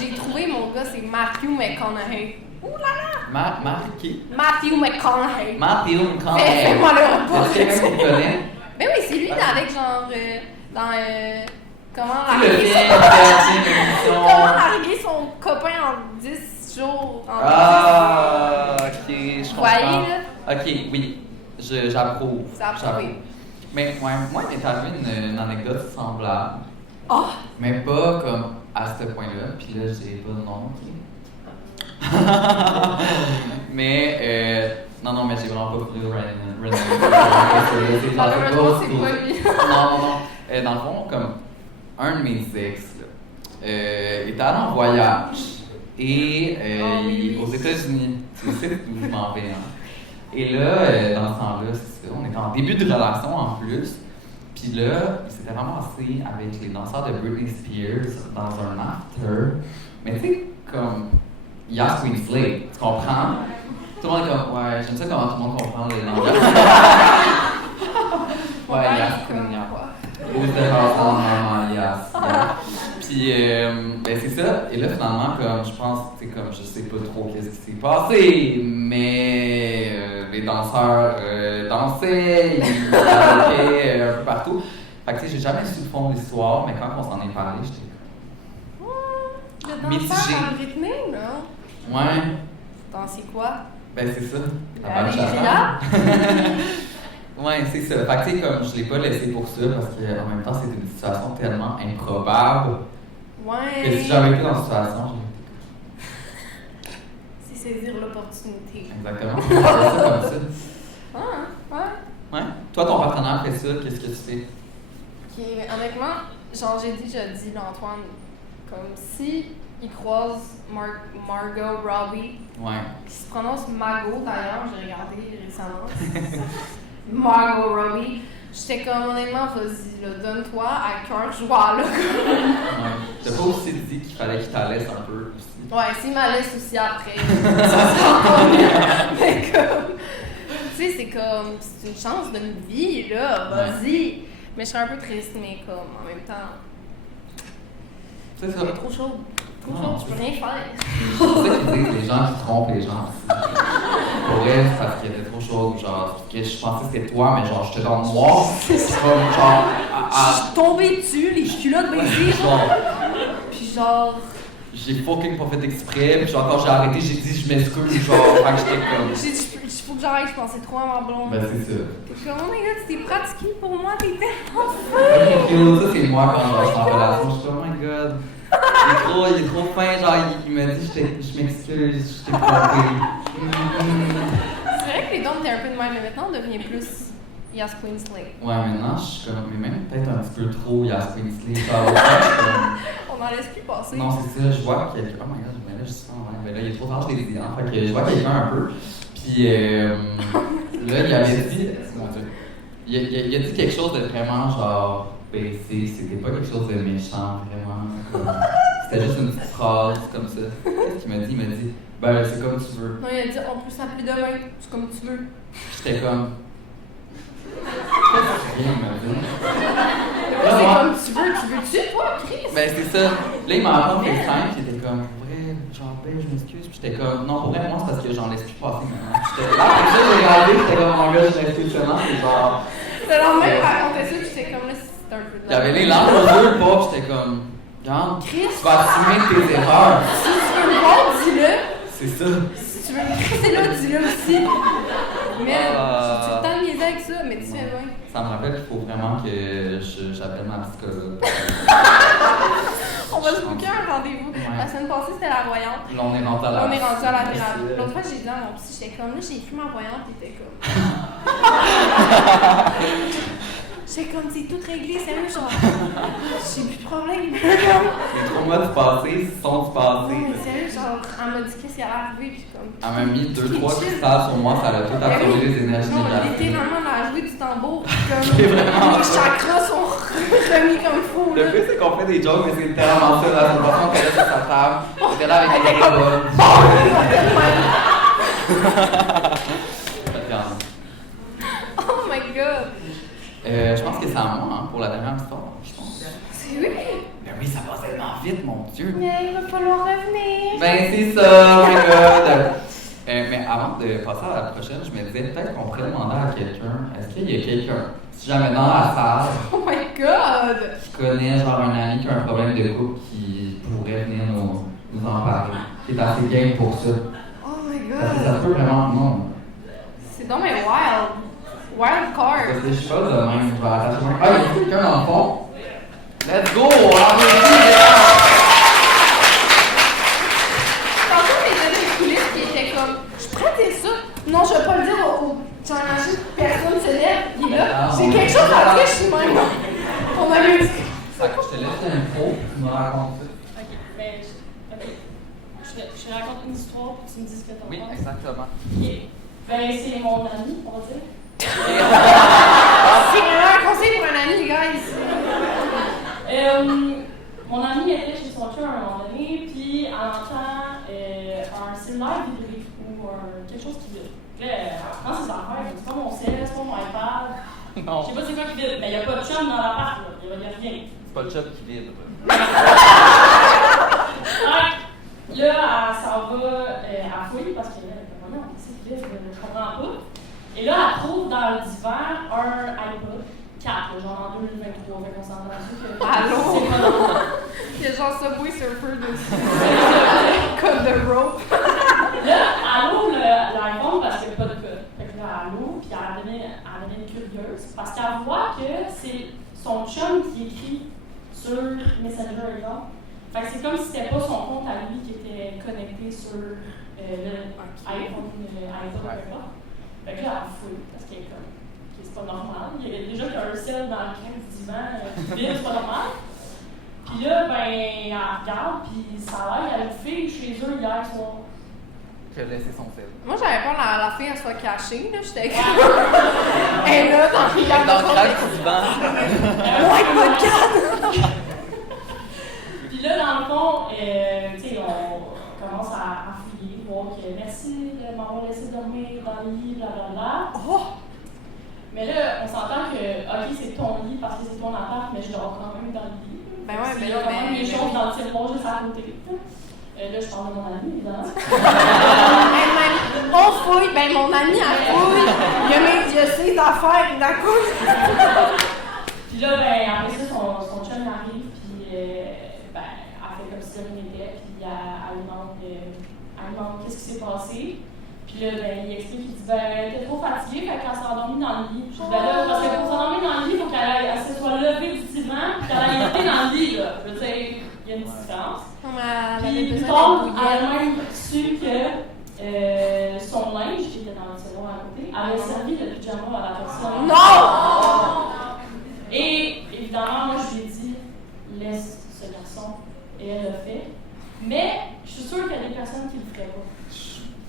J'ai trouvé mon gars, c'est Matthew McConaughey. Ouh là là! Marc qui? Matthew McConaughey. Matthew Fais-moi le repas. Est-ce que quelqu'un qui connaît? Ben oui, c'est lui avec genre dans comment Tu sais, le larguer film, son... l'émission. comment larguer son copain en 10 jours. En Ah, ok, je comprends. Voyez, là? Ok, oui, j'approuve. C'est approuvé. Mais ouais, moi, il m'est arrivé une anecdote semblable. Oh! Mais pas comme à ce point-là. Puis là, j'ai pas de nom, ok. Mais, non, mais j'ai vraiment pas couru Ryan. Malheureusement, c'est pas lui. Non. Dans le fond, comme un de mes ex, là, était allé en voyage. Et oui. aux États-Unis. Tu sais où je m'en vais, hein. Et là, dans ce temps-là, c'est ça, on était en début de relation en plus. Puis là, il s'était ramassé avec les danseurs de Britney Spears dans un after. Mais tu sais, comme Yas Queen Slay, tu comprends? Tout le monde est comme, ouais, j'aime ça comment tout le monde comprend les langages. Ouais, Yas Queen, yeah. Who's the house on Mama, Yas. Yeah. Puis, ben c'est ça. Et là, finalement, comme je pense, tu sais, comme je sais pas trop qu'est-ce qui s'est passé, mais les danseurs dansaient, ils karaokaient un peu partout. Fait que tu sais, j'ai jamais su le fond de l'histoire, mais quand on s'en est parlé, j'étais Le danseur en rythmé, non? comme, ouais, Danser quoi? ben c'est ça. La Bachata. Ouais, c'est ça. Fait que tu sais, comme je l'ai pas laissé pour ça, parce qu'en même temps, c'est une situation tellement improbable. Ouais. Que si j'avais été dans cette situation, C'est saisir l'opportunité. exactement. C'est ça comme ça. Ah, ouais. Ouais. Toi, ton partenaire fait ça, qu'est-ce que tu fais? Ok, mais honnêtement, genre j'ai déjà dit là, Antoine, comme si il croise Margot Robbie, Ouais. qui se prononce Margot d'ailleurs, j'ai regardé récemment. Margot Robbie. J'étais comme honnêtement, vas-y, là, donne-toi à cœur joie là. Ouais. T'as pas aussi dit qu'il fallait qu'il t'en laisse un peu aussi. Ouais, s'il m'a laisse aussi après, ça sera encore mieux. Mais comme, tu sais, c'est comme, c'est une chance de une vie, là, vas-y. Mais je serais un peu triste, mais comme, en même temps, C'est ça. c'est trop chaud. Trop chaud, tu peux rien faire. C'est ça qu'ils disent, les gens qui trompent les gens. Pour vrai, c'est parce qu'il était trop chaud, genre, que je pensais que c'était toi, mais genre, j'étais dans le noir. Comme genre, Je suis tombée dessus, les culottes baissées, genre, puis genre, j'ai fucking pas fait exprès, puis genre, quand j'ai arrêté, j'ai dit je m'excuse, genre, fait que j'étais comme. j'ai dit, il faut que j'arrête, je pensais trop à ma blonde. Ben, c'est ça. Je suis comme, oh my god, tu t'es pratiqué pour moi, t'es tellement Ok, cute, ça c'est moi quand je suis en relation, je suis comme, oh my god. Il est trop fin, genre, il me dit je m'excuse, je t'ai trompé. C'est vrai que les dons étaient un peu de même, mais maintenant on devient plus Yas Queen Slay. Ouais, maintenant, je suis comme, mais même peut-être un petit peu trop Yas Queen Slay. Genre, je suis comme, On n'en laisse plus passer. non, c'est ça, je vois quelqu'un. Oh my god, mais là, je sens, ouais, mais là, il est trop tard, je l'ai dit, hein. Fait que je vois quelqu'un un peu. Puis là, il avait dit, mon Dieu, il a dit quelque chose de vraiment genre baissé, c'était pas quelque chose de méchant, vraiment. C'était juste une petite phrase comme ça. Qu'est-ce qu'il m'a dit? Il m'a dit, ben, c'est comme tu veux. Non, il a dit, on peut s'appeler demain, c'est comme tu veux. J'étais comme. Qu'est-ce qu'il m'a dit? C'est comme tu veux-tu, toi, Chris? Ben, c'est ça. Là, il m'a appelé en FaceTime, puis il était comme, vrai, genre, ben, je m'excuse. Puis j'étais comme, non, pour vrai, moi, c'est parce que j'en laisse plus passer maintenant. J'étais là, après ça, j'ai regardé, j'étais comme, mon gars, je m'excuse seulement, puis genre. Le lendemain, il racontait ça, puis j'étais comme, là, c'est un peu de J'avais les langues aux yeux, le pas, puis j'étais comme, regarde, Chris, tu vas assumer tes erreurs. si tu veux me voir, dis-le. C'est ça. Si tu veux me crisser là, dis-le aussi. Mais j'ai tout le temps niaisé avec ça, mais tu fais bien. Ça me rappelle qu'il faut vraiment que j'appelle ma psychologue. On va se booker un rendez-vous. Ouais. La semaine passée, c'était la voyante. Là, on est rendu à la On est rendu à la thérapie. thérapie. L'autre fois, j'ai dit à mon psy, j'étais comme, là, j'ai écrit ma voyante, il était comme. J'étais comme, c'est tout réglé, c'est même genre. J'ai plus de problème. Les traumas du passé sont du passé. Non, mais sérieux, genre, elle m'a dit qu'est-ce qui allait arriver, puis comme. Elle m'a mis 2-3 cristals sur moi, ça a tout absorbé les énergies Non, négatives. littéralement, elle a joué du tambour, puis comme. C'est vraiment Les ça. chakras sont remis comme fou, là. Le fait, c'est qu'on fait des jokes, mais c'est tellement ça, la sensation qu'elle a sur sa table. J'étais là avec la caméra. Oh my god! Je pense que c'est à moi, hein, pour la dernière histoire, je pense. C'est vrai? Ben oui, ça passe tellement vite, mon Dieu. Mais il va falloir revenir. Ben c'est ça, my god. Mais avant de passer à la prochaine, je me disais peut-être qu'on pourrait demander à quelqu'un, est-ce qu'il y a quelqu'un, si jamais dans la salle, Oh my god! qui connaît genre un ami qui a un problème de couple qui pourrait venir nous en parler, qui est assez game pour ça. Oh my Parce que ça god! peut vraiment, non. C'est donc mais wild! Wild card! Parce que je suis pas de même, je vais attacher moi. Ah, il y a quelqu'un dans le fond. Let's go! Allez-y! Tantôt, il y avait des coulisses qui étaient comme, je prêtais ça. Non, je vais pas le dire au genre, imagine, personne se lève, il est là. J'ai quelque chose à dire, je suis même. On a eu. Fait que je te laisse l'intro, tu me racontes ça. Ok, mais je te raconte une histoire pour que tu me dises ce que t'en Oui, penses. exactement. Ok. Ben, c'est mon ami, on va dire. C'est vraiment un conseil pour un ami, guys. Mon ami était chez son chum à un moment donné, puis elle entend un cellulaire vibrer ou quelque chose qui vibre. Là, elle prend ses affaires, c'est pas mon cell, c'est pas mon iPad. Non, Je sais pas c'est quoi qui vibre, mais il n'y a pas de chum dans l'appart, là. Il y a rien. c'est pas le chat qui vibre. Là, elle s'en va à fouille parce qu'elle est comme, non, qu'est-ce qui vibre, je comprends pas. Et là, elle trouve dans le divan un iPod 4, là, genre en 2023, fait qu'on s'en rend compte que Allô? c'est pas normal. Il y a genre Subway Surfer dessus. Code de rope. Là, elle ouvre l'iPhone parce qu'il n'y a pas de code. Fait que là, elle ouvre, puis elle devient curieuse parce qu'elle voit que c'est son chum qui écrit sur Messenger, genre. Fait que c'est comme si c'était pas son compte à lui qui était connecté sur le iPhone, iPod, peu importe. Fait que là, elle fouille parce qu'elle est comme, ok, c'est pas normal. Il y a déjà qu'il y a un sel dans le crème du divan qui vibre, c'est pas normal. Puis là, ben, elle regarde, puis ça a l'air, il y a une fille chez eux hier soir. Qui a laissé son fil. Moi, j'avais peur que la fille elle soit cachée, là. J'étais comme. Elle est là, dans le regard Dans le de crack du vent. Ouais, podcast! Puis là, dans le fond, tu sais, on commence à fouiller, voir que merci de m'avoir laissé dormir dans le lit, blablabla. Oh! Mais là, on s'entend que, ok, c'est ton lit parce que c'est ton appart, mais je dors quand même dans le lit. Ben ouais, mais il y là, a quand même ben, des ben choses oui. dans le tiroir juste à côté. Là, je parle de mon ami, évidemment. Elle-même, on fouille, ben mon ami, elle fouille. Il y a ses affaires, d'accord? Puis là, ben, après ça, son chum arrive, puis ben, elle fait comme si de rien n'était, puis elle demande qu'est-ce qui s'est passé. Puis là, ben, il explique, il dit, ben, t'es trop fatiguée, fait qu'elle s'est endormie dans le lit. Puis je dis, ben là, parce que pour s'endormir dans le lit, il faut qu'elle se soit levée du divan, puis qu'elle aille été dans le lit, là. Je veux dire, il y a une différence. Non, mais elle avait Puis plus besoin tard, d'être elle a bouillante. même su que son linge, qui était dans le tiroir à côté, avait servi de pyjama à la personne. Non! Et évidemment, moi, je lui ai dit, laisse ce garçon. Et elle l'a fait. Mais je suis sûre qu'il y a des personnes qui le feraient pas.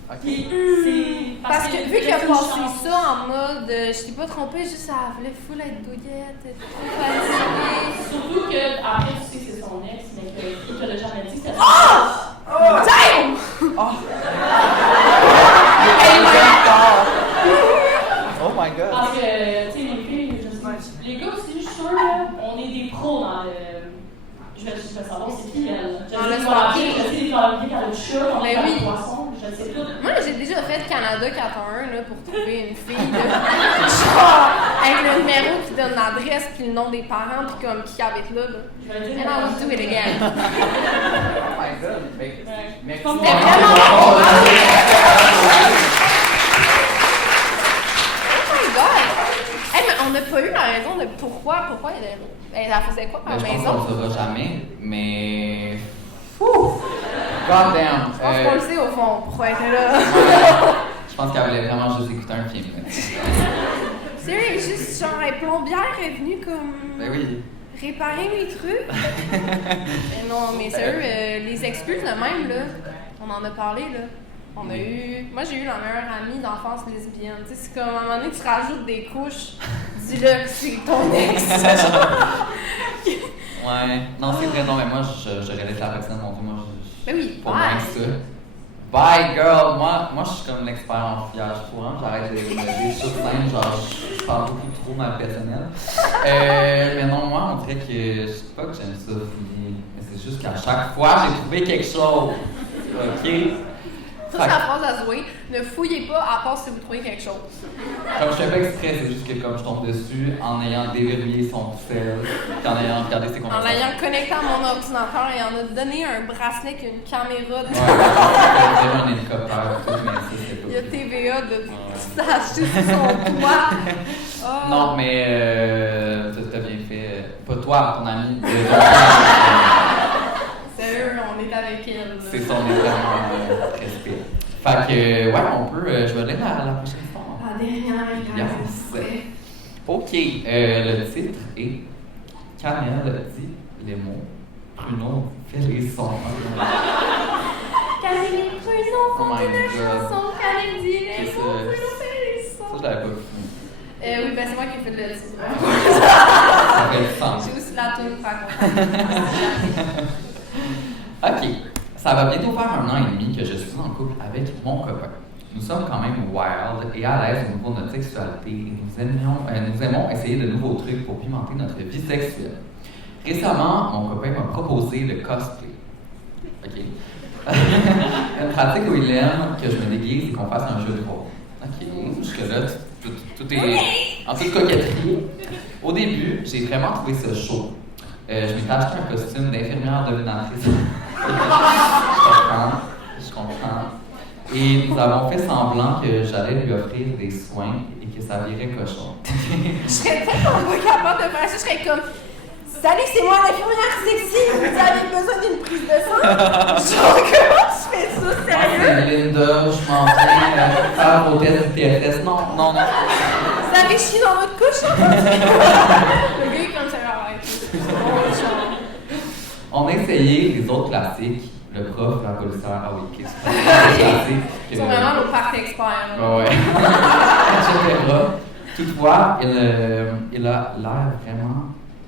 Ok. Puis c'est Parce que vu qu'il a laisse une passé chance. ça en mode, je t'ai pas trompé, juste elle voulait full être douillette, être trop fatiguée. Surtout que, après, tu sais que c'est son ex, mais qu'il te l'a jamais dit, c'était Damn! Oh my god. Parce que, tu sais, les filles, je sais, les gars aussi, je suis sûre, là, on est des pros dans le. Je vais savoir c'est qui elle. Je Dans sais le qu'elle a stalking. je sais qu'elle a le chat, on Mais a oui. le poisson, je sais tout. Moi, j'ai déjà fait Canada 411 là, pour trouver une fille. Là. Genre, avec le numéro qui donne l'adresse puis le nom des parents puis comme qui habite là. Je vais dire. And I'll do it again. Oh my god. Mais, Ouais. merci. Comme C'était vraiment Oh my god! Hey, mais on n'a pas eu la raison de pourquoi elle faisait quoi par Mais je pense maison? qu'on le saura jamais, mais. Fou! God damn. Je pense qu'on le sait au fond, pourquoi elle était là. Je pense qu'elle voulait vraiment juste écouter un film. Sérieux, juste genre, elle plombière est venue comme. Ben oui. Réparer mes trucs. Mais non, mais sérieux, les excuses de même, là, on en a parlé, là. On a eu. Moi, j'ai eu la meilleure amie d'enfance lesbienne. Tu sais, c'est comme à un moment donné, tu rajoutes des couches, dis-le que c'est ton ex. Ouais. Non, c'est vrai, non, mais moi, je réalise la personne, mon Dieu, moi, Ben oui, pour moi, ça. Bye, girl! Moi, je suis comme l'expert en fillage. Faut vraiment que j'arrête des choses simples, genre, je parle beaucoup trop ma personnelle. Mais non, moi, on dirait que, je sais pas que j'aime ça, fouiller. Mais c'est juste qu'à chaque fois, j'ai trouvé quelque chose. OK? Ça, c'est la phrase à Zoé. Ne fouillez pas à part si vous trouvez quelque chose. Comme je fais pas exprès, c'est juste que comme je tombe dessus en ayant déverrouillé son sel, en ayant regardé ses En conversations. l'ayant connecté à mon ordinateur et en a donné un bracelet avec une caméra. Ouais, c'est vraiment un hélicoptère, tout, mais ça, c'est pas. Il y a TVA de s'acheter sur son toit. Oh. Non, mais t'as bien fait. Pas toi, ton ami. Sérieux, on est avec elle. Là. C'est son éternel respect. Fait que, ouais, on peut. Je vais lire la prochaine fois. La dernière, Yes. Ok, le titre est Camille dit les mots, Bruno fait les sons. Camille les Pruneaux Oh font my une God. chanson. Camille dit les C'est mots, ça. Bruno fait les Ça, sons. je l'avais pas vu. Oui, ben c'est moi qui ai fait le titre. Ça fait du sens. J'ai aussi la toune, par contre. Ok, ça va bientôt faire 1 an et demi que je suis en couple avec mon copain. Nous sommes quand même wild et à l'aise au niveau de notre sexualité et nous aimons essayer de nouveaux trucs pour pimenter notre vie sexuelle. Récemment, mon copain m'a proposé le cosplay. Ok. Une pratique où il aime que je me déguise et qu'on fasse un jeu de rôle. Ok, jusque-là, tout est en toute coquetterie. Au début, j'ai vraiment trouvé ça chaud. Je m'étais acheté un costume d'infirmière dominatrice. Je comprends. Et nous avons fait semblant que j'allais lui offrir des soins et que ça virait cochon. Je serais tellement pas capable de faire ça. Je serais comme salut, c'est moi l'infirmière sexy. Vous avez besoin d'une prise de sang? Genre, comment tu fais ça, sérieux? C'est Linda, je m'en viens faire vos tests du TSS. Non. Vous avez chié dans votre couche? Le gars est comme ça, arrête. On a essayé les autres classiques. Le prof, la policière, ah oui, qu'est-ce que Ils sont vraiment nos parcs experts. Ouais. Etc. Toutefois, il a l'air vraiment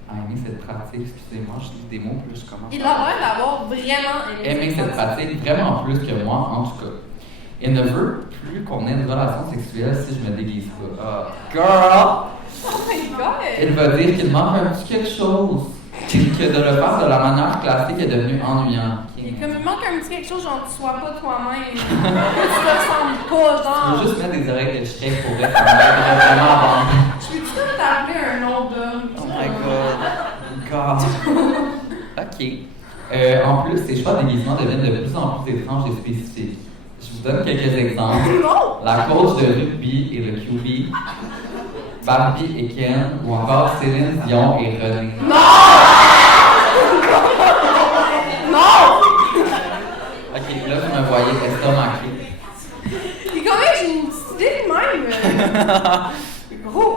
à aimer cette pratique. Excusez-moi, je dis des mots, plus je commence. Il a l'air d'avoir vraiment Aimer cette pratique vraiment plus que moi, en tout cas. Il ne veut plus qu'on ait une relation sexuelle si je me déguise pas. Girl! Oh my god! Il va dire qu'il manque un petit quelque chose. Que de le faire de la manière classique est devenu ennuyant. Il me manque un petit quelque chose, genre tu sois pas toi-même. Que tu te ressembles pas, Tu genre. veux juste mettre des oreilles de Shrek pour vrai, ça m'aiderait vraiment à vendre. Je peux-tu comme t'appeler un nom d'homme? Oh my god. Ok. En plus, ces choix de déguisement deviennent de plus en plus étranges et spécifiques. Je vous donne quelques exemples. Non! La coach de rugby et le QB, Barbie et Ken, ou encore Céline Dion et René. Non! Non! Ok, là vous me voyez estomaqué. Et quand même, j'ai une petite idée de même. Gros,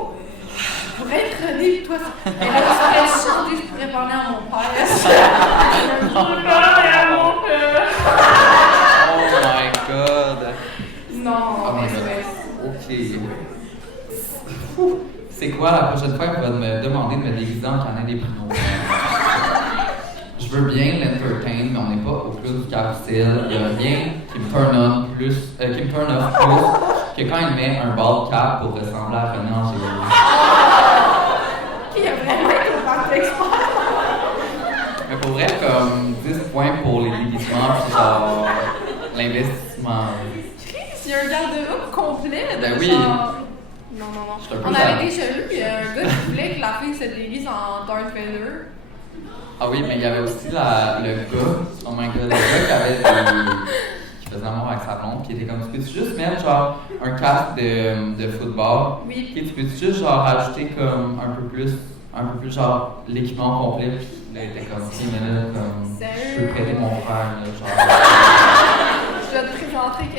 je pourrais être René pis toi. Et là, je pourrais chanter, je pourrais parler à mon père. Je pourrais parler à mon père. Oh my god. Non, Oh my god. Ok. C'est quoi la prochaine fois, il va me demander de me déguiser en canin des Pruneaux? Je veux bien l'entertain, mais on n'est pas au plus du carrousel. Il n'y a rien qui me turn off plus que quand il met un bald cap pour ressembler à René Angélil. Qui a vraiment été le parc expert? Mais pour vrai, comme 10 points pour les déguisements, puis genre l'investissement. Il y a un garde-robe complet. De Ben oui. genre... Non. Je suis un peu On jaloux. avait déjà eu un gars qui voulait que la fille se déguise en Darth Vader. Ah oui, mais il y avait aussi le gars, oh my god, le gars qui faisait amour avec sa blonde, qui était comme, tu peux-tu juste mettre genre un casque de football? Oui. Et tu peux-tu juste genre rajouter comme un peu plus genre l'équipement complet? Puis là, il était comme 10 minutes, comme, je peux prêter mon frère, là, genre.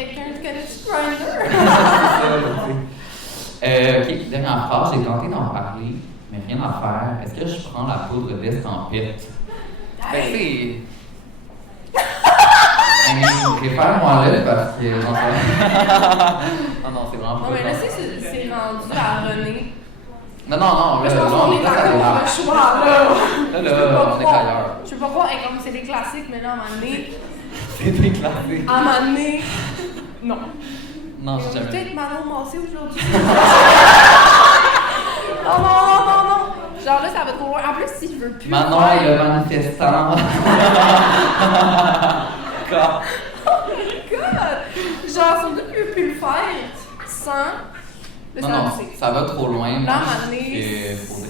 quelqu'un, tu connais-tu Grindr? Ok, dernière phrase, j'ai tenté d'en parler, mais rien à faire. Est-ce que je prends la poudre d'estampette? Ben, c'est. Je vais faire moi là parce que. Non, non, c'est vraiment pas. Non, mais là, c'est rendu à René. Non, Je pense qu'on est là, ça encore démarre. le choix, là. Là, on est ailleurs. Je sais pas quoi, et comme c'est des classiques, mais là, à un moment donné. C'est déclaré. À un moment donné. Non. Non, j'ai jamais. Peut-être Manon Massé aujourd'hui. Non. Genre là, ça va trop loin. En plus, si je veux plus. Manon est le manifestant. God. Oh my god! Genre, surtout qu'il ne peut plus le faire sans le Non, saluer. ça va trop loin. Là, Moi, à un moment donné, il faudrait.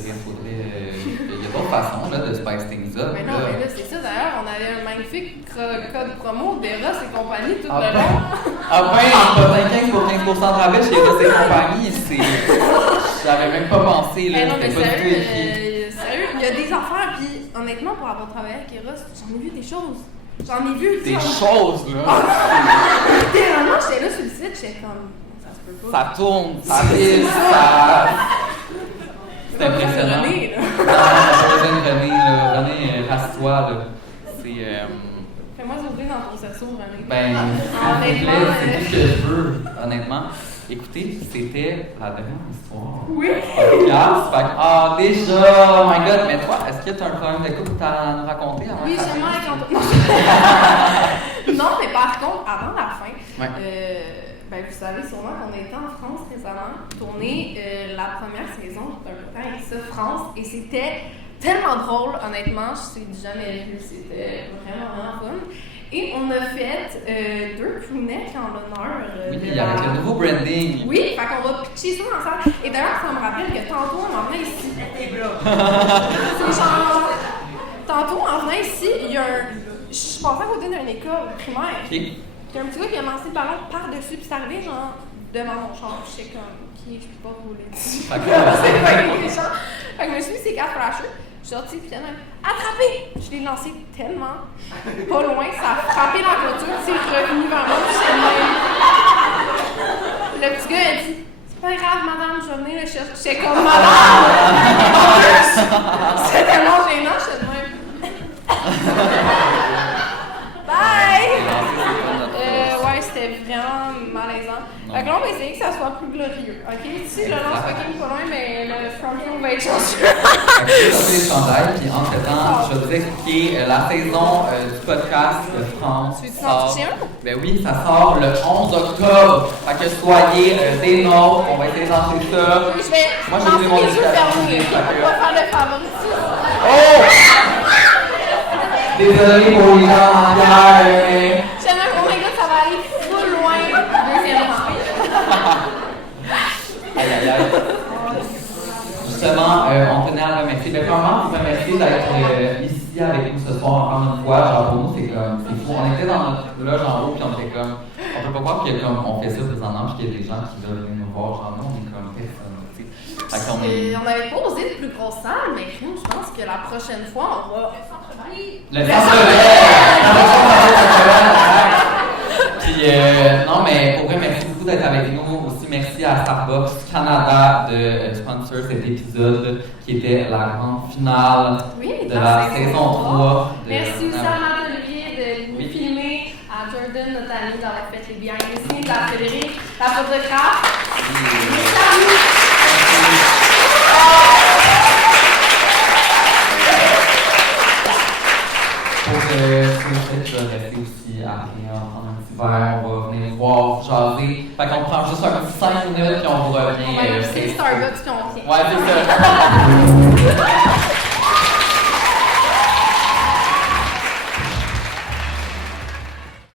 Il y a d'autres façons là, de spice things up. Mais non, mais là, c'est ça. D'ailleurs, on avait un magnifique code promo d'Eros et compagnie tout Ah le ben. long. Ah ben, pas 15 pour 15% de rabais chez Eros et compagnie, c'est. J'avais même pas pensé, là. Mais non, mais c'était pas du tout écrit. sérieux, il y a des affaires, puis honnêtement, pour avoir travaillé avec Eros, j'en ai vu des choses. J'en ai vu. Des genre- choses, là. Littéralement, j'étais là sur le site, j'étais comme. Ça se peut pas. Ça tourne, ça pisse, ça. C'est impressionnant. René, là. Non, René, là. René, rasse-toi, là. C'est. Fais-moi ouvrir dans ton cerceau, René. Ben, s'il vous Honnêtement, plaît, c'est tout ce que je veux, honnêtement. Écoutez, c'était la dernière histoire. Oui! Podcast. Fait que, déjà, oh my god, mais toi, est-ce que tu as un problème de couple à nous raconter avant Oui, que ça seulement avec finisse? Non, mais par contre, avant la fin, Ouais. ben, vous savez sûrement qu'on a été en France récemment, tourner la première saison d'un temps avec ça, France, et c'était tellement drôle, honnêtement, je sais jamais vu, c'était vraiment fun. Et on a fait 2 crewnecks en l'honneur. Oui, de avec le nouveau branding. Oui, fait qu'on va pitcher ça ensemble. Et d'ailleurs, ça me rappelle que tantôt, on en venait ici. C'est genre. Tantôt, en venant ici, il y a un. Je passais à côté d'une école primaire. Ok. Puis il y a un petit gars qui a lancé le ballon par-dessus, puis c'est arrivé, genre, devant mon char. J'étais comme, ok, je peux pas rouler dessus. Fait que- C'est pas méchant. Fait que je me suis mis ces 4 flashers. Je suis sortie, puis tellement, attrapé! Je l'ai lancé tellement pas loin, ça a frappé la clôture, c'est revenu vers moi, puis j'étais même. Le petit gars a dit, c'est pas grave, madame, je vais venir le chercher. J'étais comme, madame! En plus, c'est tellement gênant, j'étais de même. Bye! Ouais, c'était vraiment malaisant. Fait que là, on va essayer que ça soit plus glorieux, ok? Si je le lance fucking pas loin, mais le front row va être chanceux. Fait que j'ai sorti les chandails, puis entre-temps, je vais vous expliquer la saison du podcast de France. Tu veux-tu en pitcher un? Ben oui, ça sort le 11 octobre. Fait que soyez des nôtres, on va essayer de lancer ça. Je vais Moi, j'ai lancer vu mon les yeux éducation, fermés, ok? fait On que- va faire le favoritisme. Oh! Désolé pour les gens en arrière, mais... J'aime même, oh my god, ça va aller full loin. Deuxième rang. Aïe, aïe, aïe. Justement, on tenait à remercier. Ben, vraiment, vous remercier d'être ici avec nous ce soir encore une fois. Genre, pour nous, c'est comme, c'est fou. On était dans notre loge en haut, puis on était comme, on peut pas croire qu'il y a comme, on fait ça présentement, puis qu'il y a des gens qui veulent venir nous voir. Genre, non, on est comme personne, tu sais. Fait qu'on est. On avait pas osé de plus grosse salle, mais crime, je pense que la prochaine fois, on va. Le centre-ville! Puis, non, mais pour vrai, merci beaucoup d'être avec nous. Aussi, merci à Starbucks Canada de sponsor cet épisode qui était la grande finale Oui, de la saison 3. Merci aussi à Matt Olivier de nous filmer, à Jordan, notre ami, d'avoir fait les behind the scenes, à Frédéric, la photographe. Merci à vous! Pour que je vais rester aussi à rien, prendre un petit verre, on va venir voir, jaser. Fait qu'on prend juste un petit 5 minutes puis on vous revient. On va aller au Starbucks puis on revient. Ouais, c'est ça.